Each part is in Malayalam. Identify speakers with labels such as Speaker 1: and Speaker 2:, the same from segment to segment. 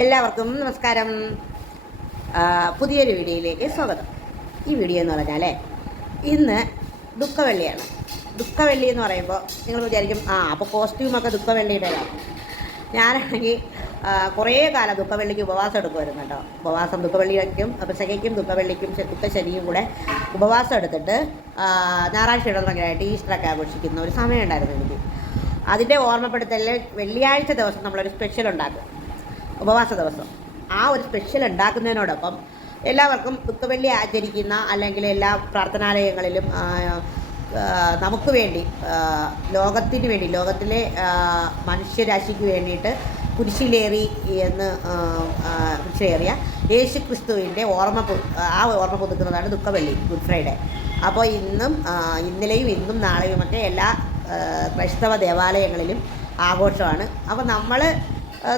Speaker 1: എല്ലാവർക്കും നമസ്കാരം. പുതിയൊരു വീഡിയോയിലേക്ക് സ്വാഗതം. ഈ വീഡിയോ എന്ന് പറഞ്ഞാൽ ഇന്ന് ദുഃഖവെള്ളിയാണ്. ദുഃഖവെള്ളി എന്ന് പറയുമ്പോൾ നിങ്ങൾ വിചാരിക്കും ആ അപ്പോൾ കോസ്റ്റ്യൂമൊക്കെ ദുഃഖവെള്ളിയുടേതാണ് ഞാനാണെങ്കിൽ കുറേ കാലം ദുഃഖവെള്ളിക്ക് ഉപവാസം എടുക്കുമായിരുന്നു കേട്ടോ. ഉപവാസം ദുഃഖവെള്ളിക്കും പെസകയ്ക്കും ദുഃഖവെള്ളിക്കും ദുഃഖശനിയും കൂടെ ഉപവാസം എടുത്തിട്ട് ഞായറാഴ്ച ഇടതുഭയങ്കരമായിട്ട് ഈസ്റ്ററൊക്കെ ആഘോഷിക്കുന്ന ഒരു സമയം ഉണ്ടായിരുന്നു എനിക്ക്. അതിന്റെ ഓർമ്മപ്പെടുത്തലിൽ വെള്ളിയാഴ്ച ദിവസം നമ്മളൊരു സ്പെഷ്യൽ ഉണ്ടാക്കും. ഉപവാസ ദിവസം. ആ ഒരു സ്പെഷ്യൽ ഉണ്ടാക്കുന്നതിനോടൊപ്പം എല്ലാവർക്കും ദുഃഖവെള്ളി ആചരിക്കുന്ന അല്ലെങ്കിൽ എല്ലാ പ്രാർത്ഥനാലയങ്ങളിലും നമുക്ക് വേണ്ടി ലോകത്തിന് വേണ്ടി ലോകത്തിലെ മനുഷ്യരാശിക്ക് വേണ്ടിയിട്ട് കുരിശിലേറി എന്ന് കുരിശിലേറിയ യേശു ക്രിസ്തുവിന്റെ ഓർമ്മ ആ ഓർമ്മ പുതുക്കുന്നതാണ് ദുഃഖവെള്ളി ഗുഡ് ഫ്രൈഡേ. അപ്പോൾ ഇന്നും ഇന്നലെയും ഇന്നും നാളെയുമൊക്കെ എല്ലാ ക്രൈസ്തവ ദേവാലയങ്ങളിലും ആഘോഷമാണ്. അപ്പോൾ നമ്മൾ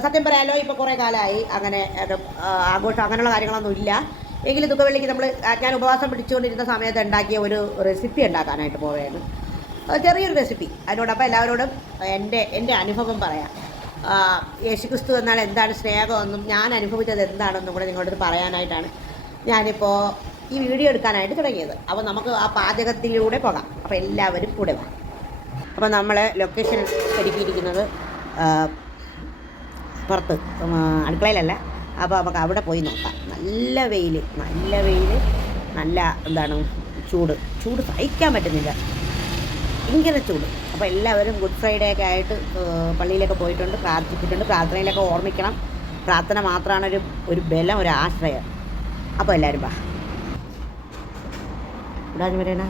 Speaker 1: സത്യം പറയാലോ ഇപ്പോൾ കുറേ കാലമായി അങ്ങനെ ആഘോഷം അങ്ങനെയുള്ള കാര്യങ്ങളൊന്നും ഇല്ല. എങ്കിലും ദുഃഖവെള്ളിക്ക് നമ്മൾ ഞാൻ ഉപവാസം പിടിച്ചുകൊണ്ടിരുന്ന സമയത്ത് ഉണ്ടാക്കിയ ഒരു റെസിപ്പി ഉണ്ടാക്കാനായിട്ട് പോവുകയാണ് ചെറിയൊരു റെസിപ്പി അതിനോടൊപ്പം എല്ലാവരോടും എന്റെ എന്റെ അനുഭവം പറയാം. യേശുക്രിസ്തു എന്നാൽ എന്താണ് സ്നേഹമെന്നും ഞാൻ അനുഭവിച്ചത് എന്താണെന്നും കൂടെ നിങ്ങളോട് പറയാനായിട്ടാണ് ഞാനിപ്പോൾ ഈ വീഡിയോ എടുക്കാനായിട്ട് തുടങ്ങിയത്. അപ്പോൾ നമുക്ക് ആ പാചകത്തിലൂടെ പോകാം. അപ്പോൾ എല്ലാവരും കൂടെ വാ. അപ്പോൾ നമ്മളെ ലൊക്കേഷൻ ഒരുക്കിയിരിക്കുന്നത് പുറത്ത് അടുക്കളയിലല്ല. അപ്പോൾ നമുക്ക് അവിടെ പോയി നോക്കാം. നല്ല വെയിൽ നല്ല വെയിൽ നല്ല എന്താണ് ചൂട്. ചൂട് സഹിക്കാൻ പറ്റുന്നില്ല. ഭയങ്കര ചൂട്. അപ്പോൾ എല്ലാവരും ഗുഡ് ഫ്രൈഡേ ഒക്കെ ആയിട്ട് പള്ളിയിലൊക്കെ പോയിട്ടുണ്ട് പ്രാർത്ഥിച്ചിട്ടുണ്ട്. പ്രാർത്ഥനയിലൊക്കെ ഓർമ്മിക്കണം. പ്രാർത്ഥന മാത്രമാണ് ഒരു ഒരു ബലം ഒരു ആശ്രയം. അപ്പോൾ എല്ലാവരും വാ. ഇവിടെ വരണ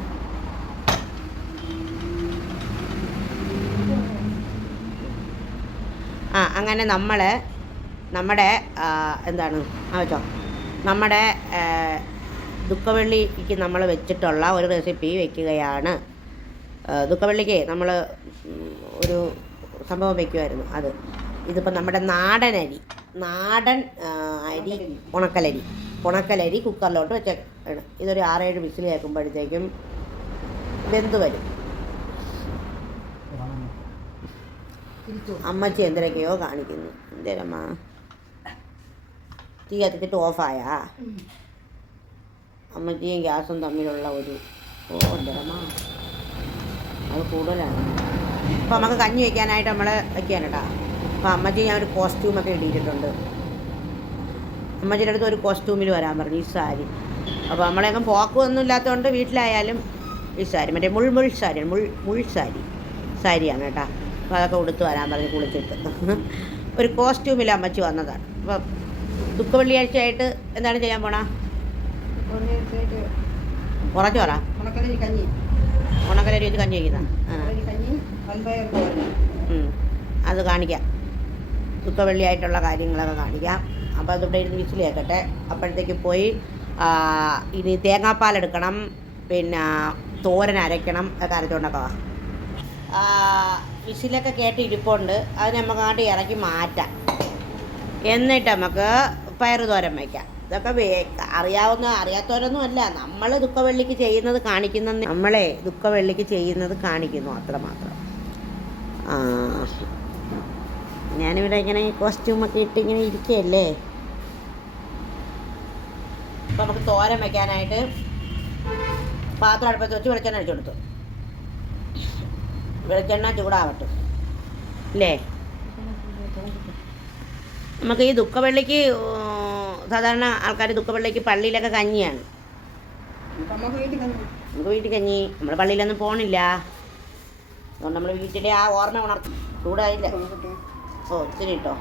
Speaker 1: ആ അങ്ങനെ നമ്മൾ നമ്മുടെ എന്താണ് ആ വെച്ചോ നമ്മുടെ ദുഃഖവള്ളിക്ക് നമ്മൾ വെച്ചിട്ടുള്ള ഒരു റെസിപ്പി വെക്കുകയാണ്. ദുഃഖവള്ളിക്ക് നമ്മൾ ഒരു സംഭവം വെക്കുമായിരുന്നു അത്. ഇതിപ്പോൾ നമ്മുടെ നാടൻ അരി നാടൻ അരി ഉണക്കലരി ഉണക്കലരി കുക്കറിലോട്ട് വെച്ചാണ് ഇതൊരു ആറേഴ് വിസിൽ കേൾക്കുമ്പോഴത്തേക്കും വെന്ത് വരും. അമ്മച്ചി എന്തിനൊക്കെയോ കാണിക്കുന്നു. എന്തേരമ്മ? തീ കത്തിച്ചിട്ട് ഓഫായാ? അമ്മച്ചിയും ഗ്യാസും തമ്മിലുള്ള ഒരു ഓ എന്തേരമ്മാ? അത് കൂടുതലാണ്. അപ്പോൾ നമുക്ക് കഞ്ഞി വയ്ക്കാനായിട്ട് നമ്മൾ വയ്ക്കാൻ കേട്ടോ അപ്പോൾ അമ്മച്ചി ഞാൻ ഒരു കോസ്റ്റ്യൂമൊക്കെ ഇടിയിട്ടുണ്ട് അമ്മച്ചിയുടെ അടുത്ത് ഒരു കോസ്റ്റ്യൂമിൽ വരാൻ പറഞ്ഞു ഈ സാരി. അപ്പോൾ നമ്മളെയൊക്കെ പോക്കൊന്നും ഇല്ലാത്തതുകൊണ്ട് വീട്ടിലായാലും ഈ സാരി. മറ്റേ മുൾ മുൾ സാരി മുൾ മുൾ സാരി. സാരിയാണ് കേട്ടോ. അതൊക്കെ ഉടുത്തു വരാൻ പറഞ്ഞ് കുളിച്ചിട്ട്. ഒരു കോസ്റ്റ്യൂമിൽ അമ്മച്ചി വന്നതാണ്. അപ്പം ദുഃഖ വെള്ളിയാഴ്ചയായിട്ട് എന്താണ് ചെയ്യാൻ പോണ? കുറച്ച് പറ.
Speaker 2: ഉണക്കലരി
Speaker 1: വെച്ച് കഞ്ഞി വയ്ക്കുന്ന. അത് കാണിക്കാം. ദുഃഖ വെള്ളിയായിട്ടുള്ള കാര്യങ്ങളൊക്കെ കാണിക്കാം. അപ്പോൾ അതിവിടെ ഇരുന്ന് വിസിൽ കേൾക്കട്ടെ. അപ്പോഴത്തേക്ക് പോയി ഇനി തേങ്ങാപ്പാൽ എടുക്കണം. പിന്നെ തോരൻ അരയ്ക്കണം. ഒക്കെ അരച്ചുകൊണ്ടൊക്കെ വാ. വിസിലൊക്കെ കേട്ട് ഇരിപ്പുണ്ട്. അത് നമുക്ക് അങ്ങോട്ട് ഇറക്കി മാറ്റാം. എന്നിട്ട് നമുക്ക് പയറ് തോരൻ വയ്ക്കാം ഇതൊക്കെ വേ- അറിയാവുന്ന അറിയാത്തവരൊന്നും അല്ല. നമ്മൾ ദുഃഖവെള്ളിക്ക് ചെയ്യുന്നത് കാണിക്കുന്ന നമ്മളെ ദുഃഖവെള്ളിക്ക് ചെയ്യുന്നത് കാണിക്കുന്നു അത്രമാത്രം. ഞാനിവിടെ ഇങ്ങനെ കോസ്റ്റ്യൂമൊക്കെ ഇട്ട് ഇങ്ങനെ ഇരിക്കുകയല്ലേ അപ്പം നമുക്ക് തോരൻ വയ്ക്കാനായിട്ട് പാത്രം അടുപ്പത്ത് വെച്ച് വെളിച്ചെണ്ണ അടിച്ചു കൊടുത്തു. വെളിച്ചെണ്ണ ചൂടാവട്ടെ. അല്ലേ നമുക്ക് ഈ ദുഃഖവെള്ളിക്ക് സാധാരണ ആൾക്കാർ ദുഃഖവെള്ളിക്ക് പള്ളിയിലൊക്കെ കഞ്ഞിയാണ്.
Speaker 2: നമുക്ക് വീട്ടിൽ കഞ്ഞി.
Speaker 1: നമ്മൾ പള്ളിയിലൊന്നും പോണില്ല. അതുകൊണ്ട് നമ്മൾ വീട്ടിലെ ആ ഓർമ്മ ഉണർത്തും. ചൂടായില്ല. ഓ ഇച്ചിരി കേട്ടോ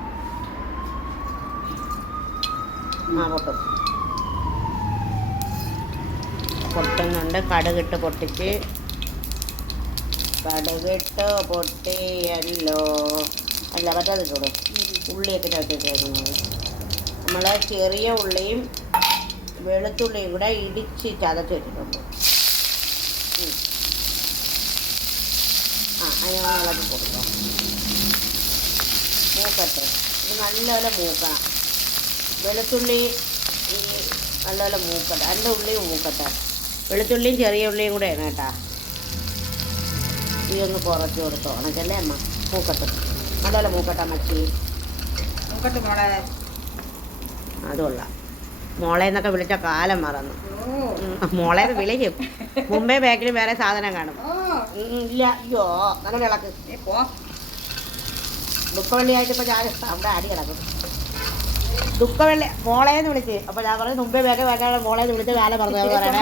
Speaker 1: ആ പൊട്ടും. പൊട്ടുന്നുണ്ട്. കടുകിട്ട് പൊട്ടിച്ച്. കടുകിട്ട് പൊട്ടിയല്ലോ. അല്ല പറ്റാതെ ചൂടും ഉള്ളിയൊക്കെ ചേർക്കുന്നത്. നമ്മൾ ചെറിയ ഉള്ളിയും വെളുത്തുള്ളിയും കൂടെ ഇടിച്ച് ചതച്ച് വെച്ചിട്ടുണ്ട്. ആ അതിന് ഇളക്കി കൊടുക്കാം മൂക്കട്ടെ. ഇത് നല്ലപോലെ മൂക്കണം. വെളുത്തുള്ളി നല്ലപോലെ മൂക്കട്ടെ. രണ്ട് ഉള്ളിയും മൂക്കട്ടെ. വെളുത്തുള്ളിയും ചെറിയ ഉള്ളിയും കൂടെയാണ് കേട്ടാ. ഈ ഒന്ന് കുറച്ച് കൊടുത്തോ. ഉണക്കല്ലേ അമ്മ? മൂക്കട്ട് നല്ലപോലെ മൂക്കട്ട മച്ചി.
Speaker 2: മൂക്കട്ട് മോളെ.
Speaker 1: അതുള്ള മോളെ എന്നൊക്കെ വിളിച്ച കാലം മറന്നു. മോളെ വിളിക്കും. മുമ്പേ ബാക്കിൽ വേറെ സാധനം കാണും. ഇല്ല അയ്യോ നല്ല ഇളക്ക് ദുഃഖവെള്ളിയായിട്ട് ഇപ്പൊ ഞാൻ അവിടെ അടി കിടക്കും ദുഃഖവെള്ളി മോളേന്ന് വിളിച്ച്. അപ്പൊ ഞാൻ പറഞ്ഞു മുമ്പേ വേഗം വേഗം മോളേന്ന് വിളിച്ച് കാലം പറഞ്ഞു പറയണേ.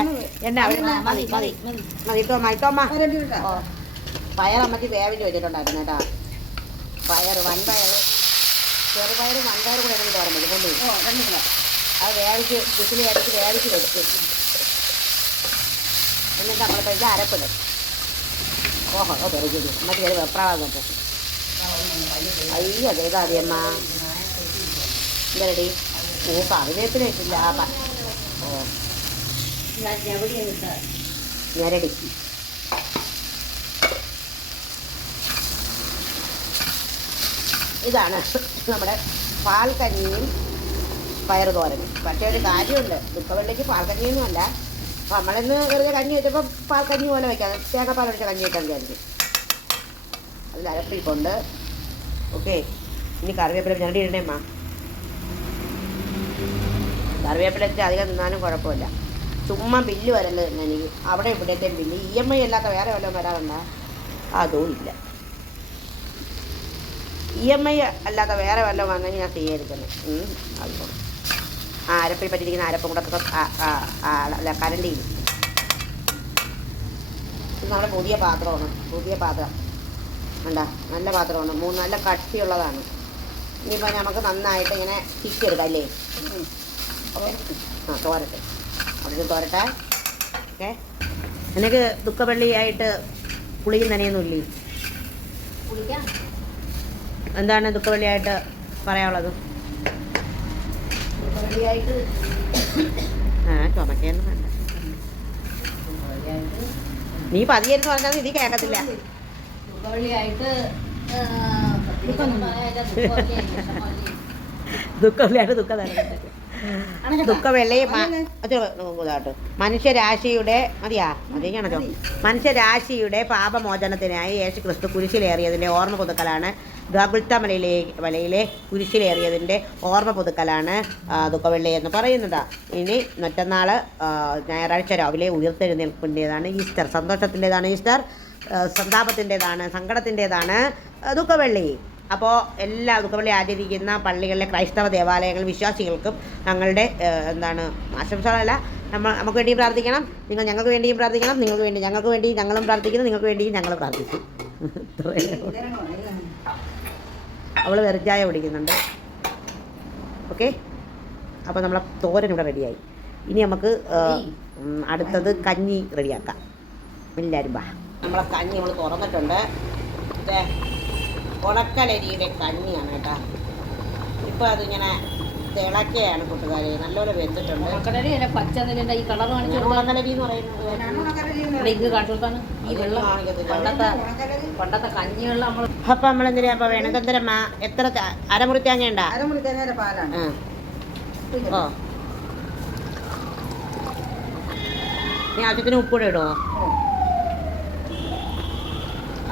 Speaker 1: എന്നാ മതി മതി. മതി. മതി ഇട്ടോമ്മ ഇട്ടോമ്മ
Speaker 2: രണ്ട്
Speaker 1: ഓ. പയർ അമ്മയ്ക്ക് വേവിച്ച് വെച്ചിട്ടുണ്ടായിരുന്നു കേട്ടോ. പയർ വൻപയർ ചെറുപയർ വൻപയർ കൂടെ എനിക്ക് തുറന്നത്
Speaker 2: കൊണ്ട് രണ്ട് മിനിറ്റാ
Speaker 1: അത് വേവിച്ച് കുസിലി അടിച്ച് വേവിച്ച് വെച്ചു എന്നിട്ട് നമ്മളിപ്പോൾ ഇത് അരപ്പിടും. ഓഹോ ഓ പെരുകി അമ്മയ്ക്ക് ചെറിയ വെപ്രാവാകും അയ്യോ ചെയ്താ മതി അമ്മ? എന്തരടി? ഓ കറിവേപ്പില ഇട്ടില്ല. പ- ഓ. ഞരടി. ഇതാണ് നമ്മുടെ പാൽക്കഞ്ഞിയും പയർ തോരനും പക്ഷേ ഒരു കാര്യമുണ്ട്. ദുഃഖവെള്ളിക്ക് പാൽക്കഞ്ഞിയൊന്നും അല്ല അപ്പം നമ്മളിന്ന് വെറുതെ കഞ്ഞി വെച്ചപ്പോൾ പാൽക്കഞ്ഞി പോലെ വയ്ക്കാം തേങ്ങാപ്പാൽ ഒഴിച്ച കഞ്ഞി വെക്കാൻ വിചാരിച്ചു അതിൽ അരപ്പിരിപ്പുണ്ട് ഓക്കെ. ഇനി കറിവേപ്പില ഞാൻ ഇടണേ അമ്മ? കറിവേപ്പില വെച്ചാൽ അധികം നിന്നാലും കുഴപ്പമില്ല. ചുമ്മാ ബില്ല് വരല്ലോ എനിക്ക്. അവിടെ ഇവിടത്തെ ബില്ല്. ഇ എം ഐ അല്ലാത്ത വേറെ വല്ലതും വരാറുണ്ടോ? അതും ഇല്ല. ഇ ഐ അല്ലാതെ വേറെ വല്ല വാങ്ങാൻ ഞാൻ സ്വീകരിക്കുന്നത്. ആ അരപ്പിൽ പറ്റിയിരിക്കുന്ന അരപ്പും കൂടെ അല്ല കരണ്ടിയിൽ ഇത് നമ്മുടെ പുതിയ പാത്രമാണ് പുതിയ പാത്രം. കണ്ട? നല്ല പാത്രമാണ്. മൂന്ന് നല്ല കട്ടിയുള്ളതാണ്. ഇനിയിപ്പോൾ നമുക്ക് നന്നായിട്ട് ഇങ്ങനെ തിരിച്ചെടുക്കാം അല്ലേ? ആ തോരട്ടെ. അവിടെ തോരട്ടെ. ഓക്കെ. എനിക്ക് ദുഃഖവെള്ളിയായിട്ട് പുളിയും നനയൊന്നുമില്ലേ? എന്താണ് ദുഃഖവെള്ളിയായിട്ട് പറയാനുള്ളത്? ആ വേണ്ട. നീ പതിയെന്ന് പറഞ്ഞാൽ ഇത് കേൾക്കത്തില്ല
Speaker 3: ദുഃഖവെള്ളിയായിട്ട്
Speaker 1: ദുഃഖം ദുഃഖം ദുഃഖവെള്ളി ഇതാട്ടോ. മനുഷ്യരാശിയുടെ മതിയാ. മതിയാണല്ലോ മനുഷ്യരാശിയുടെ പാപമോചനത്തിനായി യേശു ക്രിസ്തു കുരിശിലേറിയതിന്റെ ഓർമ്മ പുതുക്കലാണ്. ഗാഗുൽത്ത വലയിലെ മലയിലെ കുരിശിലേറിയതിന്റെ ഓർമ്മ പുതുക്കലാണ് ദുഃഖവെള്ളി എന്ന് പറയുന്നത്. ഇനി മറ്റന്നാൾ ഞായറാഴ്ച രാവിലെ ഉയർത്തെഴുന്നേൽപ്പിന്റേതാണ് ഈസ്റ്റർ. സന്തോഷത്തിന്റെതാണ് ഈസ്റ്റർ. സന്താപത്തിന്റെതാണ് സങ്കടത്തിന്റെതാണ് ദുഃഖവെള്ളി. അപ്പോൾ എല്ലാ ദുഃഖവെള്ളി ആചരിക്കുന്ന പള്ളികളിലെ ക്രൈസ്തവ ദേവാലയങ്ങൾ വിശ്വാസികൾക്കും ഞങ്ങളുടെ എന്താണ് ആശംസകളല്ല. നമ്മൾ നമുക്ക് വേണ്ടിയും പ്രാർത്ഥിക്കണം. നിങ്ങൾ ഞങ്ങൾക്ക് വേണ്ടിയും പ്രാർത്ഥിക്കണം. നിങ്ങൾക്ക് വേണ്ടി ഞങ്ങൾക്ക് വേണ്ടി ഞങ്ങളും പ്രാർത്ഥിക്കുന്നു. നിങ്ങൾക്ക് വേണ്ടി ഞങ്ങൾ പ്രാർത്ഥിക്കും. അവൾ വെറുചായ പിടിക്കുന്നുണ്ട് ഓക്കെ? അപ്പോൾ നമ്മളെ തോരൻ ഇവിടെ റെഡിയായി. ഇനി നമുക്ക് അടുത്തത് കഞ്ഞി റെഡിയാക്കാം. എല്ലാവരും വാ. നമ്മളെ കഞ്ഞി നമ്മൾ തുറന്നിട്ടുണ്ട്. ഉണക്കലരിയുടെ കഞ്ഞിയാണ് കേട്ടോ. ഇപ്പോൾ അതിങ്ങനെ തിളക്കയാണ് കൂട്ടുകാരെ. നല്ലപോലെ വെന്തിട്ടുണ്ട്.
Speaker 3: ഉണക്കലരി അല്ല പച്ച നെല്ലിന്റെ ഈ കളർ കാണിച്ചു കൊടുത്താൽ
Speaker 1: ഉണക്കലരി എന്ന് പറയുന്നത്
Speaker 3: ഇത് ഈ വെള്ളം
Speaker 1: കാണിക്കത്തില്ല.
Speaker 3: പണ്ടത്തെ പണ്ടത്തെ കഞ്ഞിവെള്ളം നമ്മൾ
Speaker 1: അപ്പം നമ്മൾ എന്തിനാ അപ്പോൾ വേണം? എന്തരമ്മ എത്ര അരമുറി തേങ്ങ ഉണ്ടാ
Speaker 2: അരമുറി തേങ്ങയുടെ പാലാണ്.
Speaker 1: ഓ. നീ ആവശ്യത്തിന് ഉപ്പൂടെ ഇടുമോ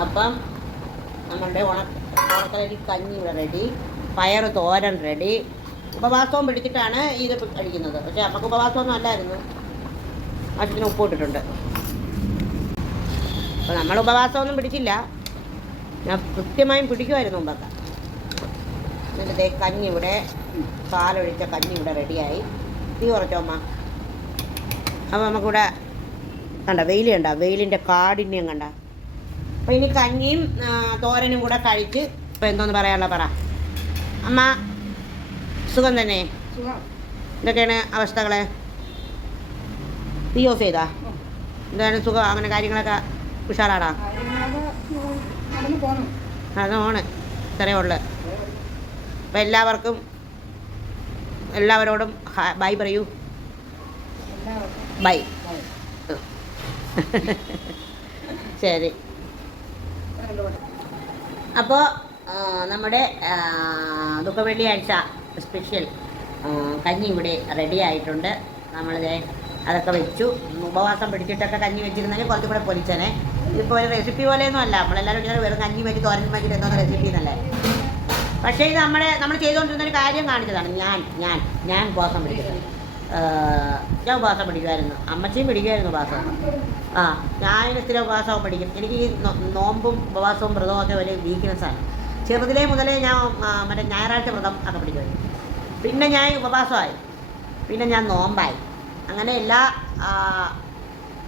Speaker 1: അപ്പം നമ്മളുടെ ഉണ ഉണക്കലരി കഞ്ഞി ഇവിടെ റെഡി പയർ തോരൻ റെഡി. ഉപവാസവും പിടിച്ചിട്ടാണ് ഇത് കഴിക്കുന്നത്. പക്ഷേ നമുക്ക് ഉപവാസമൊന്നും അല്ലായിരുന്നു. ആവശ്യത്തിന് ഉപ്പ് ഇട്ടിട്ടുണ്ട്. അപ്പോൾ നമ്മൾ ഉപവാസമൊന്നും പിടിച്ചില്ല. ഞാൻ കൃത്യമായും പിടിക്കുമായിരുന്നു മുമ്പൊക്കെ. എന്നിട്ട് കഞ്ഞി ഇവിടെ പാലൊഴിച്ച കഞ്ഞി ഇവിടെ റെഡിയായി. തീ കുറച്ചോമ്മ അപ്പോൾ നമുക്കിവിടെ കണ്ട വെയിൽ കണ്ട വെയിലിന്റെ കാഠിന്യം കണ്ട. അപ്പോൾ ഇനി കഞ്ഞിയും തോരനും കൂടെ കഴിച്ച് ഇപ്പോൾ എന്തോന്ന് പറയാനുള്ള പറ. അമ്മ സുഖം തന്നെ? എന്തൊക്കെയാണ് അവസ്ഥകൾ തീ ഓഫ് ചെയ്താ? എന്താണ് സുഖം? അങ്ങനെ കാര്യങ്ങളൊക്കെ ഉഷാറാടാ
Speaker 2: നടന്നു
Speaker 1: അതാണ് ഇത്രയേ ഉള്ളു. അപ്പം എല്ലാവർക്കും എല്ലാവരോടും ബൈ പറയൂ. ബൈ. ശരി. അപ്പോൾ നമ്മുടെ ദുഃഖവെള്ളിയാഴ്ച സ്പെഷ്യൽ കഞ്ഞി ഇവിടെ റെഡി ആയിട്ടുണ്ട്. നമ്മളിത് അതൊക്കെ വെച്ചു. ഉപവാസം പിടിച്ചിട്ടൊക്കെ കഞ്ഞി വെച്ചിരുന്നെങ്കിൽ കുറച്ചും കൂടെ പൊരിച്ചനെ. ഇതിപ്പോൾ ഒരു റെസിപ്പി പോലെയൊന്നും അല്ല. നമ്മളെല്ലാവരും ഇങ്ങനെ വെറും കഞ്ഞി വെച്ച് തോരൻ വെച്ചിട്ട് എന്തോന്ന് റെസിപ്പി എന്നല്ലേ. പക്ഷേ ഇത് നമ്മുടെ നമ്മൾ ചെയ്തുകൊണ്ടിരുന്ന ഒരു കാര്യം കാണിച്ചതാണ്. ഞാൻ ഞാൻ ഞാൻ ഉപവാസം പിടിക്കുന്നത് ഞാൻ ഉപവാസം പിടിക്കുമായിരുന്നു അമ്മച്ചിയും പിടിക്കുമായിരുന്നു ഉപവാസം. ആ ഞാൻ സ്ഥിരം ഉപവാസവും പിടിക്കും. എനിക്ക് ഈ നോമ്പും ഉപവാസവും വ്രതവും ഒക്കെ വലിയ വീക്ക്നെസ്സാണ് ചെറുതിലേ മുതലേ ഞാൻ മറ്റേ ഞായറാഴ്ച വ്രതം ഒക്കെ പിടിക്കുമായിരുന്നു പിന്നെ ഞാൻ ഉപവാസമായി. പിന്നെ ഞാൻ നോമ്പായി. അങ്ങനെ എല്ലാ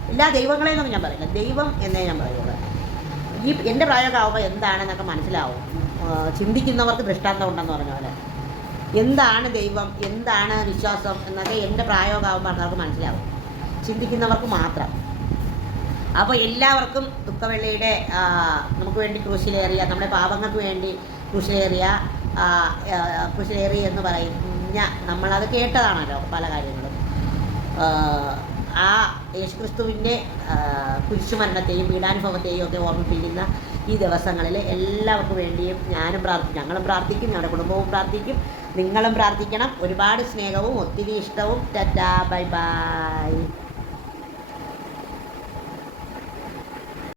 Speaker 1: എല്ലാ ദൈവങ്ങളെയൊന്നും ഞാൻ പറയില്ല. ദൈവം എന്നേ ഞാൻ പറയുള്ളൂ. ഈ എന്റെ പ്രായമൊക്കെ ആവുമ്പോൾ എന്താണെന്നൊക്കെ മനസ്സിലാവും. ചിന്തിക്കുന്നവർക്ക് ദൃഷ്ടാന്തം ഉണ്ടെന്ന് പറഞ്ഞ പോലെ. എന്താണ് ദൈവം? എന്താണ് വിശ്വാസം? എന്നൊക്കെ എന്റെ പ്രായമൊക്കെ ആകുമ്പോൾ അവർക്ക് മനസ്സിലാവും. ചിന്തിക്കുന്നവർക്ക് മാത്രം. അപ്പോൾ എല്ലാവർക്കും ദുഃഖവെള്ളിയുടെ നമുക്ക് വേണ്ടി ക്രൂശിലേറിയ നമ്മുടെ പാപങ്ങൾക്ക് വേണ്ടി ക്രൂശിലേറിയ ക്രൂശിലേറി എന്ന് പറയുന്ന നമ്മളത് കേട്ടതാണല്ലോ പല കാര്യങ്ങളും. ആ, യേശുക്രിസ്തുവിന്റെ കുരിശുമരണത്തെയും പീഡാനുഭവത്തെയും ഒക്കെ ഓർമ്മിപ്പിക്കുന്ന ഈ ദിവസങ്ങളിൽ എല്ലാവർക്കും വേണ്ടിയും ഞാനും പ്രാർത്ഥിക്കും. ഞങ്ങളും പ്രാർത്ഥിക്കും ഞങ്ങളുടെ കുടുംബവും പ്രാർത്ഥിക്കും. നിങ്ങളും പ്രാർത്ഥിക്കണം. ഒരുപാട് സ്നേഹവും ഒത്തിരി ഇഷ്ടവും. Tata bye bye.